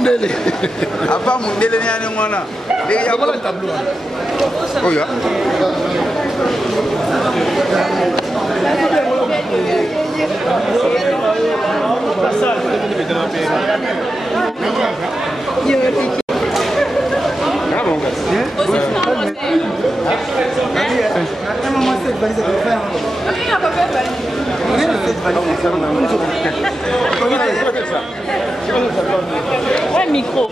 Mundele. Apa Mundele ni ane mwana. Ya voilà le tableau. Oh ya. Ouais, micro.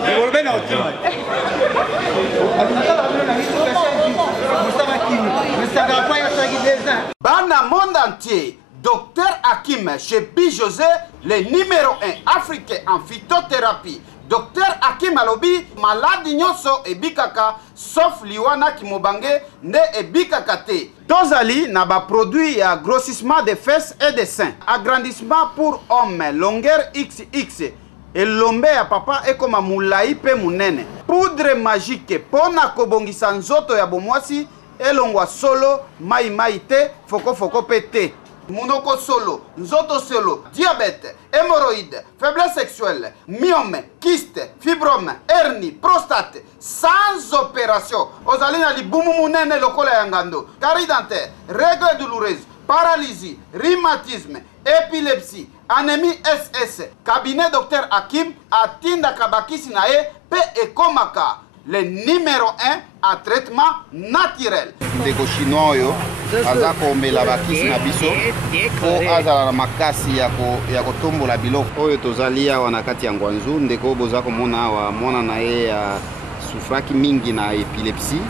Bana monde entier, Dr Hakim chez Bijosé, le numéro 1 africain en phytothérapie. Dr Hakim alobi maladi nyonso ebikaka sauf liwana kimobange nde ebikaka te. Tozali na ba produit ya grossissement des fesses et des seins, agrandissement pour hommes, longueur XX. Elombe ya papa ekoma mulai pe munene. Poudre magique pona kobongisa nzoto ya bomwasi elongwa solo mai te foko pe te. Monoko solo, nzoto solo, diabète, hémorroïde, faiblesse sexuelle, myome, kyste, fibrome, hernie, prostate, sans opération. Ozalina li bumu munene lokola yangando, carie dentaire, règles douloureuses, paralysie, rhumatisme, épilepsie, anémie SS. Cabinet Dr Hakim atinda kabakisi na e pe ekomaka. Le numéro 1 à traitement naturel. Ndeko chinois yo aza komela bakisi na biso po azala na makasi ya kotombola biloko oyo tozali awa na kati ya ngwanzu. Ndeko boza komona awa mwana na ye ya sufraki mingi na epilepsie.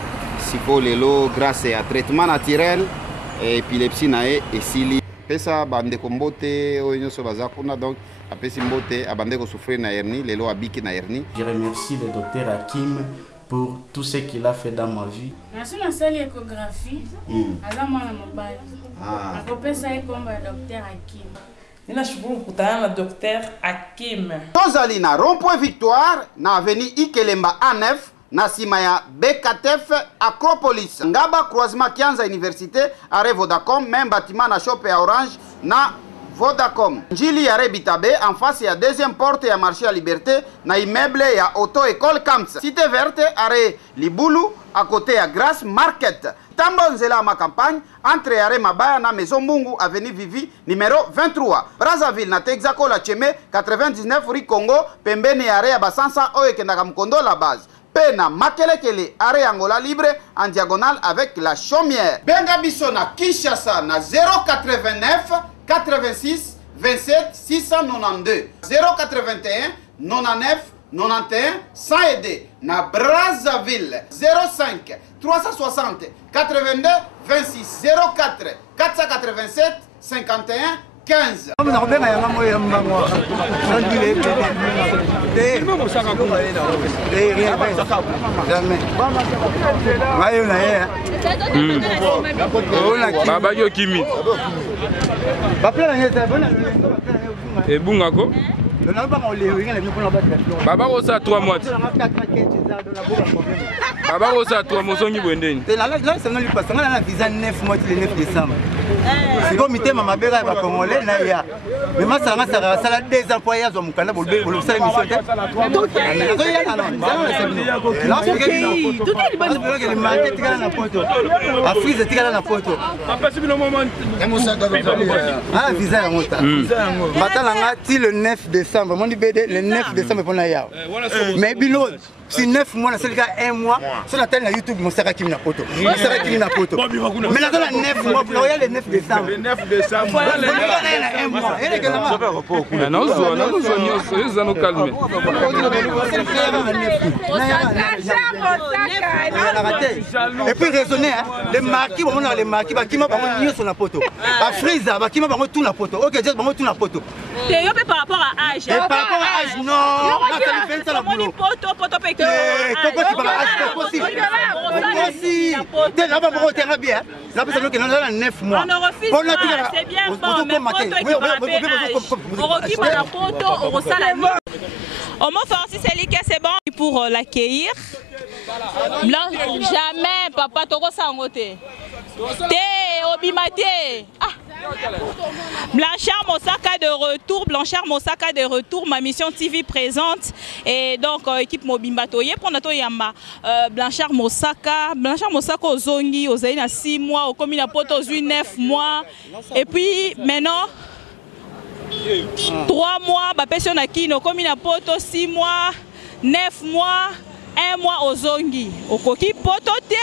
Siko lelo grâce ya traitement naturel epilepsie na ye esili. Pesa bandeko mbote oyo nyonso baza kuna, donc apesi mbote abandeko souffrir na hernie, lelo abiki na hernie. Je remercie le docteur Hakim pour tout ce qu'il a fait dans ma vie. Merci na sali échographie. Azama na mobile. Akopesa ekomba ya Dr Hakim. Ninashukuru kukutana na Dr Hakim. Tozali na rond-point Victoire na avenue Ikelemba A9 na sima ya BKTF Acropolis. Ngaba croisement Kianza Université are Vodacom, même bâtiment na shop ya Orange na Vodacom. Njili ya Rebitabe en face ya deuxième porte ya marché à Liberté na immeuble ya Auto École Camps. Cité verte are Libulu à côté ya Grasse Market. Tambo nzela ma campagne entre Yare Mabaya na Maison Mungu avenue Vivi numéro 23. Brazzaville na Texaco la Cheme 99 rue Congo pembeni Yare ya Basansa oyo kendaka mkondo la base. Pena Makelekele are Angola libre en diagonale avec la chaumière. Benga biso na Kinshasa na 089 86 27 692 081 99 91 102 na Brazzaville 05 360 82 26 04 487 51 15. Baba yo kimi. Et bungako. Baba rosa 3 mois. Baba rosa 3 mois songi bwendeni. Là c'est non lui passe. On a visa 9 mois le 9 décembre. C'est comme mité mama bera ba congolais na ya. Mais ma ça la des employés au mukanda bolbe bolo ça émission tête. Tout le marché tigala na poto. Afrique tigala na poto. Ah visa ya mota. Batala ngati le 9 décembre. Mon BD le 9 décembre pour na ya. Mais bino si 9 mois na selika 1 mois, sur la télé na YouTube mon sera kim na poto. Mon sera kim na poto. Mais là dans la 9 mois, il y a le 9 décembre. Le 9 décembre. Un mois. Non, nous allons calmer. Et puis raisonner, les marquis, on a les marquis, qui m'a pas mis sur la poto. À Frisa, qui m'a pas tout la poto. Ok, j'ai pas tout la poto. Par rapport à âge. Par rapport à âge, non. Là, ça la boulot. On refuse pas, c'est bien bon, mais photo qui va la photo, on ressent la vie. Omo Francis Elike, c'est bon pour l'accueillir. Jamais, papa, tu ressens un côté. T'es obimate. Ah. Blanchard Mosaka de retour, Blanchard Mosaka de retour, ma mission TV présente et donc équipe Mobimba Toye pour notre yamba Blanchard Mosaka aux Zongi, aux Aïna 6 mois, au commune à Poto 9 mois et puis maintenant 3 mois, bah pension à Kino, commune à Poto 6 mois, 9 mois, 1 mois aux Zongi, au Koki Poto T.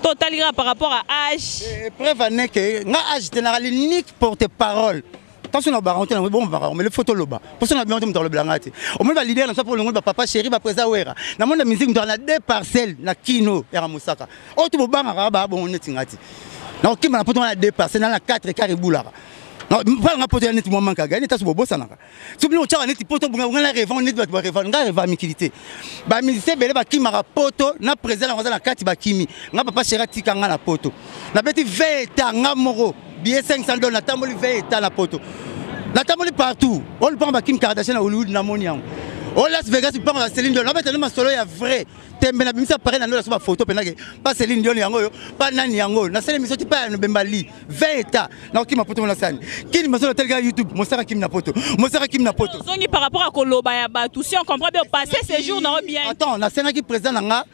Total par rapport à âge. Preuve à que âge général unique porte-parole. Tant qu'on a baranté on met le photo là-bas. Parce qu'on a bien dans le blangati. Au moins leader ça pour le monde papa chéri ba président wera. Na monde musique dans la 2 parcelles na Kino era Mosaka. O to banga ba bon netingati. Na okima na poto na 2 parcelles na 4 caribou non, pas un pote net moment qu'a gagné, t'as ce beau ça n'a pas. Si vous avez net poto, vous avez rêvé, net va rêver, on a rêvé mikilité. Bah ministère belé ba qui mara poto, na président on a la carte ba kimi, na papa chéri tika nga na poto. Na beti 20 ans nga moro, billet $500 na tamboli 20 ans na poto. Na tamboli partout. On prend ba Kim Kardashian à Hollywood na monian. On Las Vegas tu prends la Céline Dion, na beti le solo ya vrai. Tembe na bimisa pare na ndo la photo penage pas Céline Dion yango yo pas nani yango na sele misoti pa no bembali 20 ans na okima poto na sani kini maso tel gars YouTube Mosaka Kim na poto zongi par rapport à Koloba ya batu si on comprend bien passer ces jours na bien attends na sena qui président nga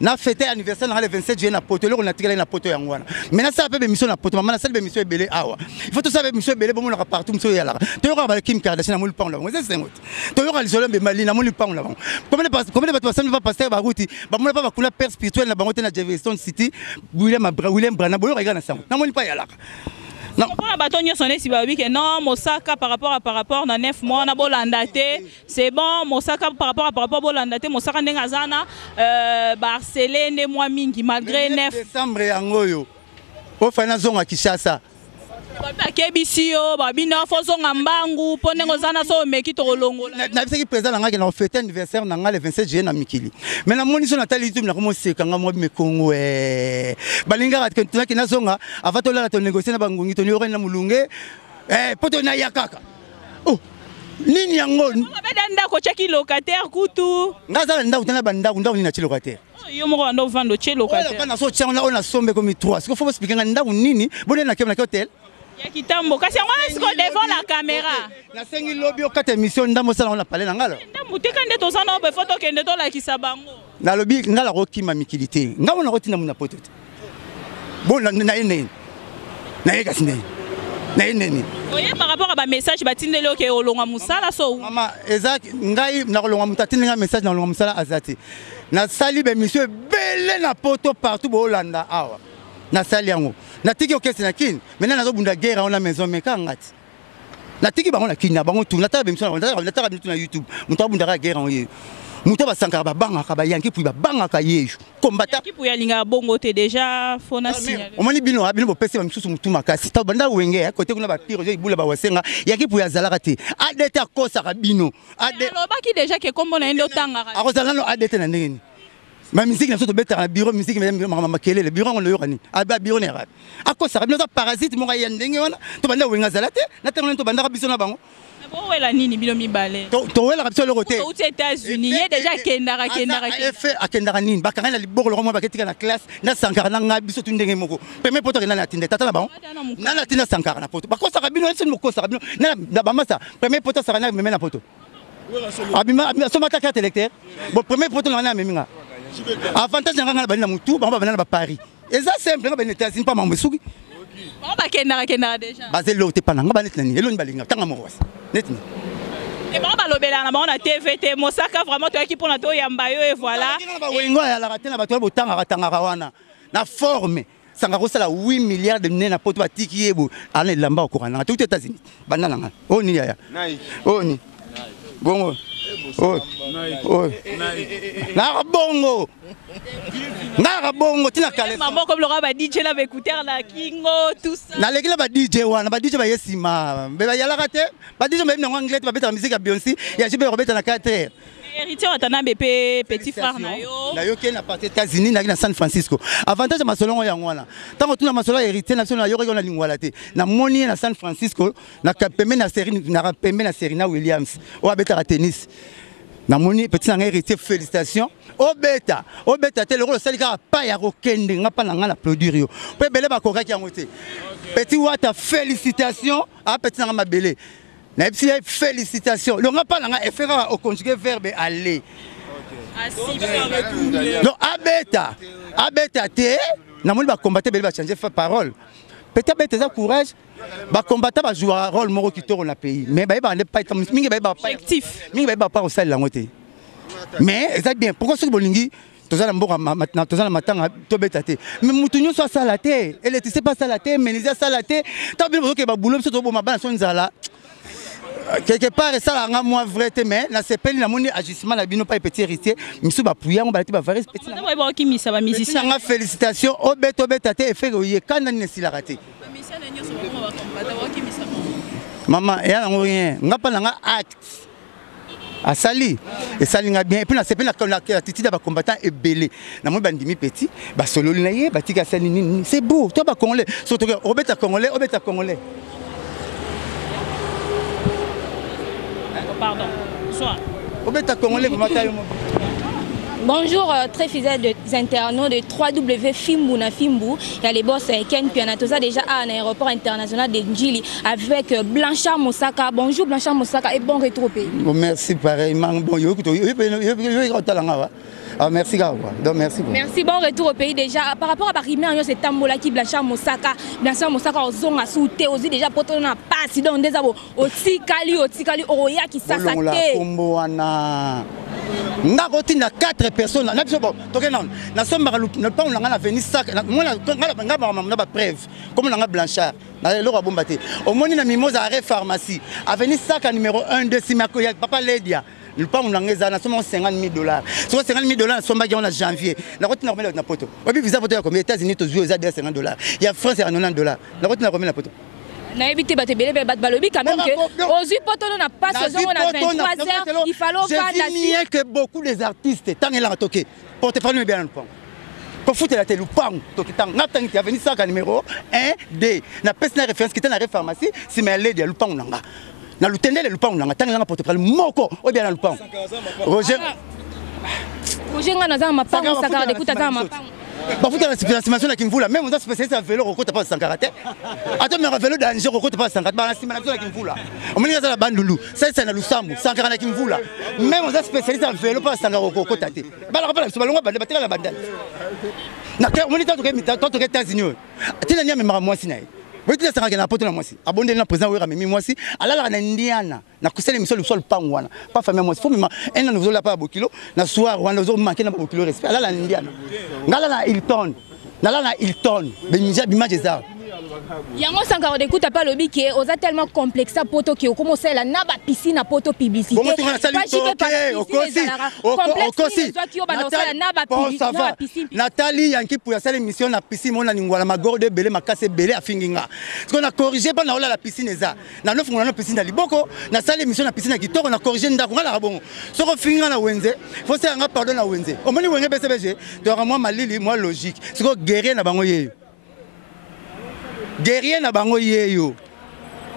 na fêté anniversaire le 27 juillet na poto le on a tiré na poto yango wana maintenant ça peut émission na poto maman na sele émission belé awa il faut tout ça émission belé bon na partout monsieur yala to yo ba Kim Kardashian na mo lupang la bon c'est ngote to yo ka lisolo mbemali na mo lupang la bon comment les personnes va passer ba route ba mo pas ba kula père spirituel na bangote na Jefferson City William Branham boyo regarde na sango na mo lipa yala non pour la bâton sonné si babi que non Mosaka par rapport dans 9 mois na bolandate c'est bon Mosaka par rapport bolandate Mosaka ndengazana Barcelone ne mois mingi malgré 9 décembre yangoyo au final zonga Kishasa Kebisio babina fozonga mbangu ponengo zana so meki to longola na bisaki président nga na fête anniversaire na nga le 27 juillet na Mikili mais na moni so na tali YouTube na komo seka nga mo mekongo balinga ka tunaki na zonga avato la to négocier na bangungi to nyore na mulunge poto na yakaka oh nini yango babenda ko cheki locataire kutu ngaza nda utana banda unda ni na cheki locataire yo moko ndo vando cheki locataire kana so changa ona sombe comme 3 siko faut expliquer nga nda nini bone na kema na hotel ya kitambo kasi yango siko devant la caméra na sengi lobby okata émission ndamo sala on a parlé na ngala ndamo teka ndeto sana obe photo kende to la kisabango na lobby ngala rokima mikilité ngamo na rotina muna potote bon na ene na yeka sinde na ene oye par rapport à ba message batindele oke olonga musala so mama ezak ngai na olonga mutatine nga message na olonga musala azati na sali be monsieur belé na poto partout bo Holanda awa na sali yango na tiki okese na kin maintenant nazo bunda guerre on la maison mais kangati na tiki bango na kin na bango tu na ta bemission na ta na YouTube muto bunda guerre on ye muto ba sankara ba banga ka ba yanki puis ba banga ka yeju combattant yanki pour ya linga bongo te déjà fona signaler o moni bino bo pese ba misusu mutu makasi ta banda wenge côté kuna ba pire je bula ba wasenga yanki pour ya zalaka te adete akosa ka bino ade lobaki déjà ke kombo na ndo tanga akozala no adete na ndeni ma musique na soto beta na bureau musique ma kele le bureau on le yorani aba bureau ne rap akosa ka bino za parasite mo ga yandenge wana to banda wenga zalate na tango to banda ka biso na bango wela nini bino mibale to wela biso le côté aux États-Unis il déjà kendara fait akendara nini bakanga na liboko lo mo baketika na classe na sankara na nga biso tundenge moko premier poto na atinde tata na bango na atinda sankara na poto bakosa ka bino ese mo kosa ka bino na bamasa premier poto sara na meme na poto abima so mata carte électeur bon premier poto na meminga avantage nga bana mutu bango bana ba Paris eza simple nga bana États-Unis pas mambe suki on ba kendara déjà basé lo te pana nga bana nani eloni balinga tanga mo wasi net ni et bon ba lobela na ba na TVT Mosaka vraiment to équipe na to yamba yo et voilà ba wengo ya la ratena ba to botanga katanga kawana na forme sanga ko sala 8 milliards de nena poto batiki yebo ala lamba okorana tout États-Unis bana nanga oni ya oni bongo na bongo tina kale maman comme le ba DJ la écouteur la kingo tout ça na lekila ba DJ wana ba DJ ba yesima be ba yala kate ba DJ même en anglais ba beta musique ya Beyoncé ya jibe robeta na 4h héritier watana BP petit frère na yo ke na partie États-Unis na San Francisco avantage ma solongo ya ngwana tango tuna masolo héritier na solo yo ko na lingwala te na moni na San Francisco na pembe na série na Serena Williams o abeta tennis namoni petit nanga héritier félicitations obeta te le rôle salika pa ya kokende nga pa nanga na produire yo pe belé ba kokaki yango te petit wata félicitations a petit nanga mabele na epsi félicitations le nga pa nanga efera au conjugué verbe aller non abeta te namoni ba combattre belé ba changer parole peut-être que ça courage ba combattre ba jouer rôle moko kitoko na pays mais ba ba ne pas mingi ba objectif mingi ba pas au sale la ngote mais c'est bien pourquoi ce bolingi tozala mboka maintenant tozala matanga to betate mais mutu nyoso sala te elle était pas sala te mais les sala te ta bien que ba boulot so to bo mabana so nzala quelque part ça la nga moi vrai te mais na sepeli na moni agissement na bino pas petit héritier misu ba puya mo ba ba varis petit na ba ki misa ba musicien nga félicitations obetate et fait ye kana ne sila raté maman et a rien nga pa nga acte asali et sali nga bien et puis na sepeli na attitude ba combattant et belé na mo bandimi petit ba solo na ye ba tika sali ni c'est beau toi ba congolais surtout obeta congolais pardon soit obeta congolais Bonjour, très fidèles des internautes de 3W Fimbu na Fimbu. Il y a les boss Ken Pianatosa déjà à l'aéroport international de Njili avec Blanchard Moussaka. Bonjour Blanchard Moussaka et bon retour au pays. Merci pareillement. Bon, merci Garo. Donc merci. Merci, bon retour au pays déjà. Par rapport à Barimé, c'est Tambola qui Blanchard Moussaka. Blanchard Moussaka au zone à souté aussi déjà pour ton pas si dans des abo au Tikali Oya qui s'assate. Na roti na 4 personnes na biso bon toke non na somba na pas on na venu sac moi na ba preuve comme na Blanchard na le bomba te au moni na mimosa arrêt pharmacie avenue sac numéro 1 de Simako ya papa Ledia le pas on ngeza na somme $50,000 sur $50,000 na somba qui on a janvier na roti na remettre na poto obi visa poto comme États-Unis to jouer za $50 il y a France et $90 na roti na remettre na poto na évité batebele bat balobi quand même que aujourd'hui poto na pas saison on a 23h il fallait faire la mieux que beaucoup des artistes tant il a toqué porte parole bien pas pour foutre la télé pang toqué tant na tant qui a venu ça numéro 1D na personne référence qui était na pharmacie si mais l'aide ya lupang nanga na lutendele lupang nanga tant nga porte parole moko o bien na lupang Roger nga na ma pang sakara de kuta ma pang bafuta la simulation na Kimvula même on a spécialiste à vélo rekota pas sankarate attends mais vélo danger rekota pas sankarate ba na simulation na Kimvula omoni za la bandulu ça na lusambu sankara na Kimvula même on a spécialiste à vélo pas sankara rekota te ba la rapela balonga ba batela la bandale na ke omoni tanto ke États-Unis tina nya memara moi sinaye oui tu sais na poto na moi si abonde na président wera memi moi si ala na Indiana na kusele misolo sol pangwana pas famille moi faut même un nous la pas bokilo na soir wana zo manquer na bokilo respect ala na Indiana ngala na Hilton bimage za yango sankara de kuta pas lobi que oza tellement complexe poto que comment ça la na ba piscine na poto publicité pas Nathalie yanki pour la émission na piscine mona ningwala magorde belé makase belé afinginga parce qu'on a corrigé pas na la piscine eza na neuf ngona piscine na liboko na salle émission na piscine na kitoko na corriger ndako ngala bon soko finga na wenze faut ça nga pardon na wenze omoni wenge BCBG donc moi malili moi logique soko guerrier na bango yeyo guerrier na bango yeyo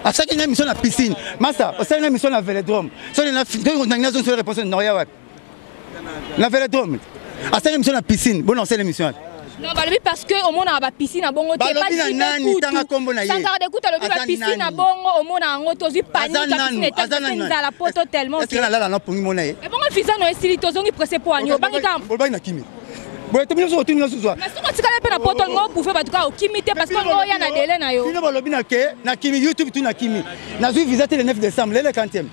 à chaque émission na piscine massa au sein na émission na vélodrome so na zone sur réponse noya wapi na vélodrome à chaque émission na piscine bon on sait l'émission non balobi parce que au monde na piscine na bongo te pas nani tanga kombo na ye sankara de kuta lobi ba piscine na bongo au monde ngo tozi panique piscine za la poto tellement que na la na pongi mona ye et bongo fisa no esili tozongi pressé pour anyo bangi kam bolba na kimi boye to bino so tuni na suzwa mais soko tikala pe na poto ngo pouvoir ba tuka okimité parce que ngo ya na délai na yo fino balobi na ke na kimi YouTube tu na kimi na zui visiter le 9 décembre le 40e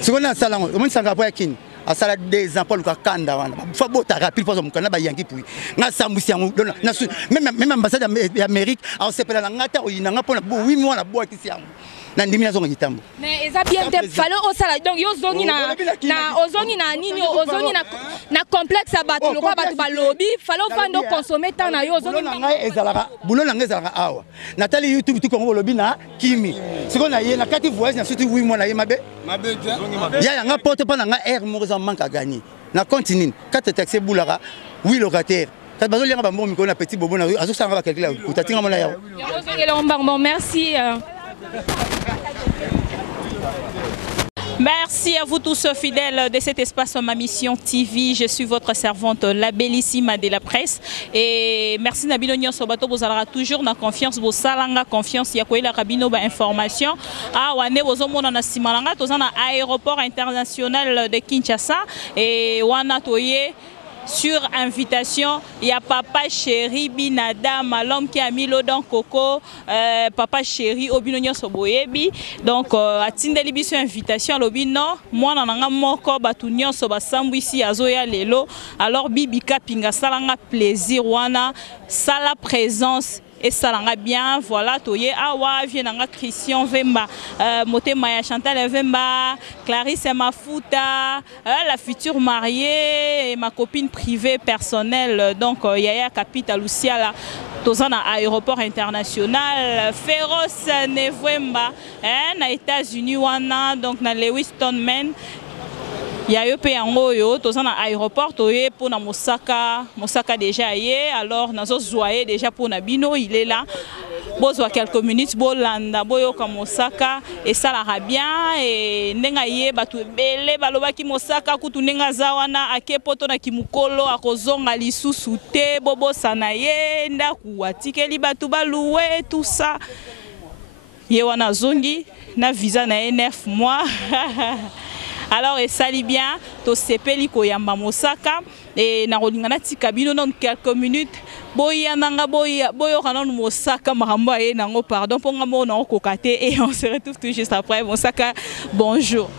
siko na salango o moni sanga po ya kini asala des ans pour le kanda wana fa bota rapide pour mukana ba yangi puis nga sambusi yango na même ambassade d'Amérique a sepela ngata oyina nga pona 8 mois na boa kisi yango na ndimi na zonga gitambo mais eza bien te fallait au sala donc yo zongi na ozongi na nini ozongi na complexe abatu lokwa batu ba lobby fallait vendre consommer tant na yo ozongi na ngai ezalaka bulo na ngai ezalaka awa natali YouTube tu kongo lobby na kimi siko na ye na kati voyage na surtout 8 mois na ye mabe ya yanga porte pa na nga air moza manque à gagner na continue 4 taxi boulaka 8 locataires quand bazo lenga ba mbomi ko na petit bobo na azo sanga ba calculer utatinga mona yao merci Merci à vous tous fidèles de cet espace Ma Mission TV. Je suis votre servante, la bellissime de la presse. Et merci Nabino Nyonso Bato, vous aurez toujours na confiance, vous salanga confiance, yakoela rabino ba information. Ah, wane bozo mona na simalanga, tozana aéroport international de Kinshasa et wana toye. Sur invitation, il y a Papa Chéri Binada, l'homme qui a mis l'eau dans Coco, Papa Chéri Obinonyo Soboyebi. Donc, à Tindelibi sur invitation, l'Obino, moi, n'anga moko, batunyo sobasambu ici à Zoya Lelo. Alors, Bibi Kapinga, salanga plaisir, wana, sala présence. Et ça l'a bien, voilà, toye awa vienanga Christian Vemba, Moté Maya Chantal Vemba, Clarisse Mafuta, la future mariée, et ma copine privée personnelle, donc Yaya Kapita Lucia, tozana aéroport international, Féroce Nevemba, na États-Unis wana, donc na Lewiston Men. Il y a eu Péangoyo, tous en aéroport, pour na Mosaka déjà yé, alors nous avons déjà pour Nabino, il est là. Bozo quelques minutes, bolanda, boyo comme Mosaka et ça la bien et nenga yé batu bele baloba ki Mosaka kutu nenga zawana akepoto na kimukolo akozonga lisusu te bobo sanaye ndaku atikeli batu baloué tout ça. Yé wana zongi na visa na 9 mois. Alors, et ça lit bien, to sepeli ko yamba Mosaka et na rolingana tikabino dans quelques minutes. Boya nanga boya boyo kanon Mosaka maramba et nango pardon pour ngamo na kokate et on se retrouve tout juste après. Mosaka, bonjour.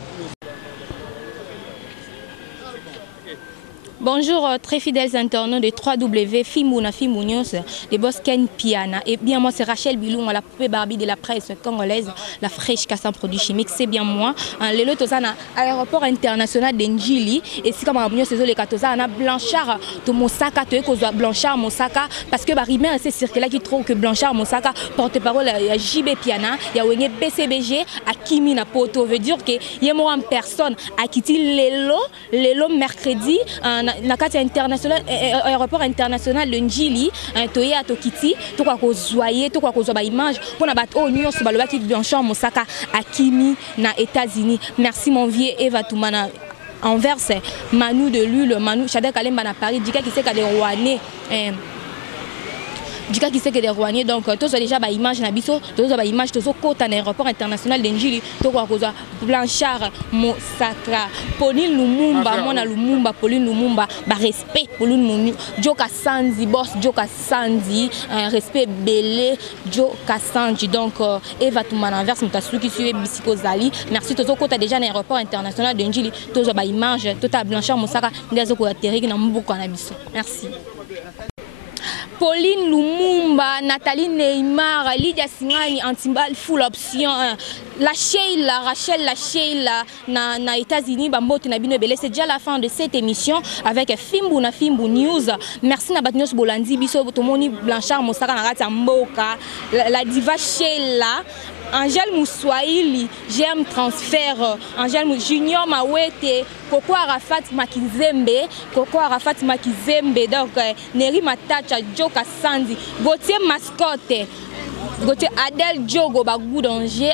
Bonjour très fidèles internautes de 3W Fimbouna Fimbounios, les boss Ken Piana. Et bien moi c'est Rachel Biloum, la poupée Barbie de la presse congolaise, la fraîche cassant produits chimiques, c'est bien moi. Les lots à l'aéroport international d'Njili et si comme un c'est les katoza on a Blanchard to Mosaka to eko Blanchard Mosaka parce que Barry Mer c'est circulé qui trouve que Blanchard Mosaka porte-parole à JB Piana, il y a Wenge BCBG à Kimi na poto veut dire que il y a moi en personne à quitter les lots mercredi nakati international aéroport international de Njili toye atokiti to kwa kozoyer to kwa kozoba image pona bat o nyonso baloba ki Blanchard Mosaka akimi na États-Unis. Merci mon vieux Eva Toumana Anvers Manu de Lule Manu Chadek Kalemba na Paris Dika qui sait qu'à des Rouennais Dika qui sait que des Rouennais donc tous déjà ba image na biso tous ba image tous au côté de l'aéroport international de Njili to kwa kozoba Blanchard Mosaka Pauline Lumumba mona Lumumba Pauline Lumumba ba respect Pauline Lumumba Joka Sanzi boss Joka Sanzi respect belé Joka Sanzi donc Eva Toumana Anvers mutasuki sur Bisiko Zali merci tous au côté déjà de l'aéroport international de Njili tous ba image tota Blanchard Mosaka ndezo ko atterrir na mbuko na biso merci. Pauline Lumumba, Nathalie Neymar, Lydia Singani, Antimbal, full option. La Sheila, Rachel, la Sheila, na États-Unis, Bambote Nabino Belé. C'est déjà la fin de cette émission avec Fimbouna Fimbo News. Merci Nabatnios Bolandi, Biso, Tomoni Blanchard, Mosaka, Narati Mboka, la diva Sheila. Angèle Moussoaili, GM Transfert, Angèle Junior Mawete, Coco Arafat Makizembe, donc Neri Matacha, Joka Sandy, Gauthier Mascotte, Gauthier Adèle Diogo Bagou d'Angers,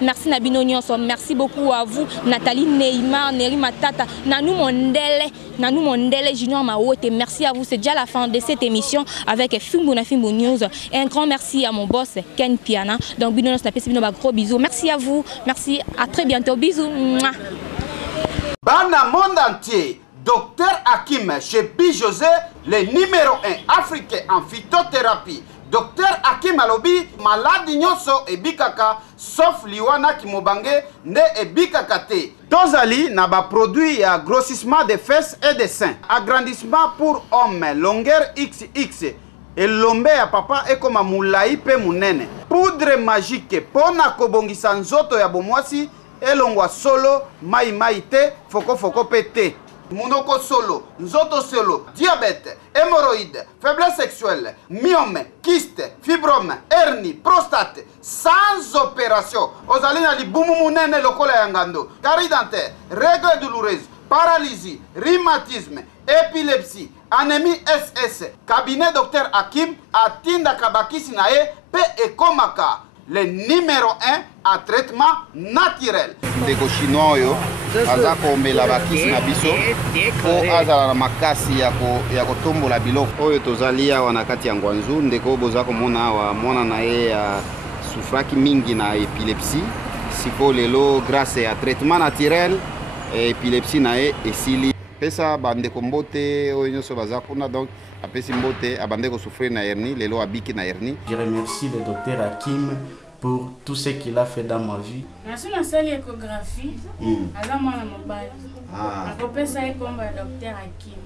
merci Nabino Nyonso, merci beaucoup à vous, Nathalie Neymar, Neri Matata, Nanou Mondele, Junior Mawete, merci à vous, c'est déjà la fin de cette émission avec Fimbouna Fimbo News. Et un grand merci à mon boss Ken Piana. Donc Bino gros bisous. Merci à vous. Merci. À très bientôt. Bisous. Bana monde entier. Docteur Hakim chez B. José, le numéro 1 africain en phytothérapie. Docteur Hakim Alobi, maladi nyonso et bikaka, sauf liwana kimobange ne et bikaka te. Tozali na ba produit à grossissement des fesses et des seins. Agrandissement pour hommes, longueur XX. Et l'ombe ya papa est comme moulaï pe munene. Poudre magique pona kobongisa nzoto ya bomwasi elongwa solo mai te foko pete. Monoko solo, nzoto solo, diabète, hémorroïde, faiblesse sexuelle, myome, kyste, fibrome, hernie, prostate, sans opération. Ozalina li bumu munene lokola yangando, carie dentaire, règles douloureuses, paralysie, rhumatisme, épilepsie, anémie SS. Cabinet Docteur Hakim, Atinda Kabakisi nae, pe ekomaka. le numéro 1 à traitement naturel. ndeko chinois oyo aza komela bakisi na biso po azala na makasi ya kotombola biloko oyo tozali awa na kati ya ngwanzu. Ndeko boza komona awa mwana na ye asufraki mingi na epilepsie, siko lelo grâce ya traitement naturel epilepsie na ye esili. Pesa bandeko mbote oyo nyonso baza kuna, donc apesi mbote abande kosouffrir na hernie, lelo abiki na hernie. Je remercie le docteur Hakim pour tout ce qu'il a fait dans ma vie. Merci na salle échographie. Aza mwana mobali. Akopesa ekomba ya docteur Hakim.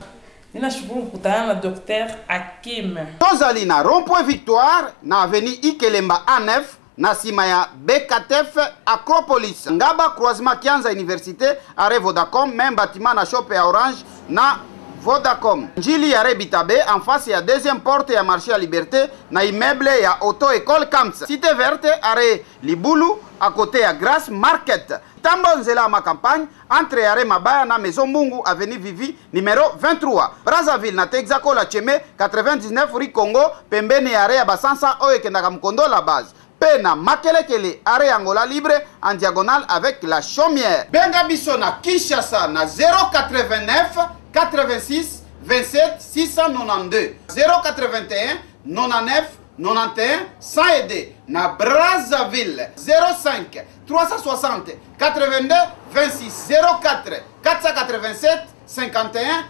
Ninashukuru kukutana na docteur Hakim. Tozali na rond-point Victoire na avenue Ikelemba A9 na sima ya BKTF Acropolis. Ngaba croisement Kianza Université are Vodacom, même bâtiment na shop ya Orange na Vodacom. Njili ya Rebitabe en face ya deuxième porte ya marché à Liberté na immeuble ya Auto École Camps. Cité verte are Libulu à côté ya Grasse Market. Tambo nzela ma campagne entre Yare Mabaya na Maison Mungu avenue Vivi numéro 23. Brazzaville na Texaco la Cheme 99 rue Congo pembeni Yare ya Basansa oyo kendaka Mkondo la base. Pena Makelekele are Angola libre en diagonale avec la chaumière. Benga biso na Kinshasa na 089 86 27 692 081 99 91 102 na Brazzaville 05 360 82 26 04 487 51